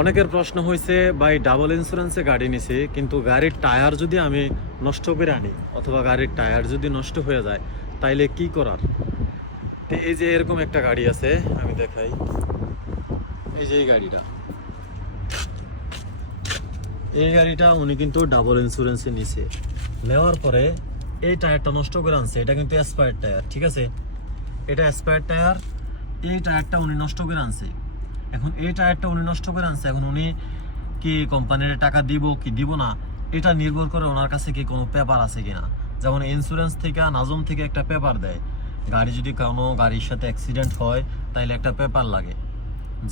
অনেকের প্রশ্ন হয়েছে ভাই ডাবল ইন্স্যুরেন্সে গাড়ি নিছি, কিন্তু গাড়ির টায়ার যদি আমি নষ্ট করে আনি, অথবা গাড়ির টায়ার যদি নষ্ট হয়ে যায়, তাইলে কি করার? এই যে এরকম একটা গাড়ি আছে, আমি দেখাই। এই যে এই গাড়িটা। এই গাড়িটা উনি কিন্তু ডাবল ইন্স্যুরেন্সে নিছে। নেওয়ার পরে এই টায়ারটা নষ্ট করে আনছে, এটা কিন্তু এক্সপায়ার টায়ার ঠিক আছে? এটা এক্সপায়ার টায়ার এই টায়ারটা উনি নষ্ট করে আনছে। এখন এই টায়ারটা উনি নষ্ট করে আনছে, এখন উনি কি কোম্পানির টাকা দিব কি দিব না, এটা নির্ভর করে ওনার কাছে কি কোনো পেপার আছে কিনা। যেমন ইন্স্যুরেন্স থেকে, নাজম থেকে একটা পেপার দেয়। গাড়ি যদি কোনো গাড়ির সাথে অ্যাক্সিডেন্ট হয় তাহলে একটা পেপার লাগে।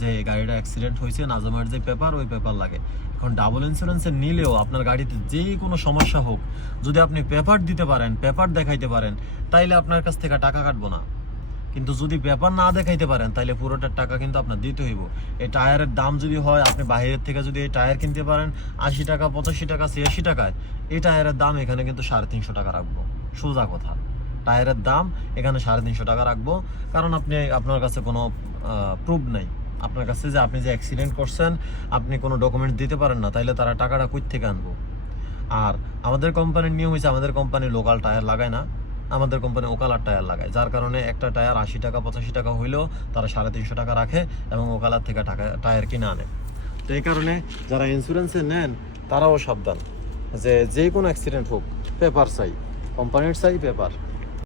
যে গাড়িটা অ্যাক্সিডেন্ট হয়েছে, নাজমের যে পেপার ওই পেপার লাগে। এখন ডাবল ইন্স্যুরেন্সে নিলেও আপনার গাড়িতে যেই কোনো সমস্যা হোক, যদি আপনি পেপার দিতে পারেন পেপার দেখাইতে পারেন, তাইলে আপনার কাছ থেকে টাকা কাটবো না। কিন্তু যদি ব্যাপার না দেখাইতে পারেন তাহলে পুরোটার টাকা কিন্তু আপনার দিতে হইব। এই টায়ারের দাম যদি হয়, আপনি বাইরের থেকে যদি এই টায়ার কিনতে পারেন, আশি টাকা, পঁচাশি টাকা, ছিয়াশি টাকায়, এই টায়ারের দাম এখানে কিন্তু সাড়ে তিনশো টাকা রাখব। সোজা কথা। টায়ারের দাম এখানে সাড়ে তিনশো টাকা রাখব। কারণ আপনি আপনার কাছে কোনো প্রুফ নেই। আপনার কাছে যে আপনি যে অ্যাক্সিডেন্ট করছেন, আপনি কোনো ডকুমেন্ট দিতে পারেন না, তাইলে তারা টাকাটা কই থেকে আনব। আর আমাদের কোম্পানির নিয়ম হয়েছে আমাদের কোম্পানি লোকাল টায়ার লাগায় না। আমাদের কোম্পানি ওকালার টায়ার লাগায়। যার কারণে একটা টায়ার আশি টাকা, পঁচাশি টাকা হইলেও তারা সাড়ে তিনশো টাকা রাখে এবং ওকালার থেকে টাকা টায়ার কিনে আনে। তো এই কারণে যারা ইন্স্যুরেন্সে নেন, তারাও সাবধান। যে যে কোনো অ্যাক্সিডেন্ট হোক পেপার চাই। কোম্পানির চাই পেপার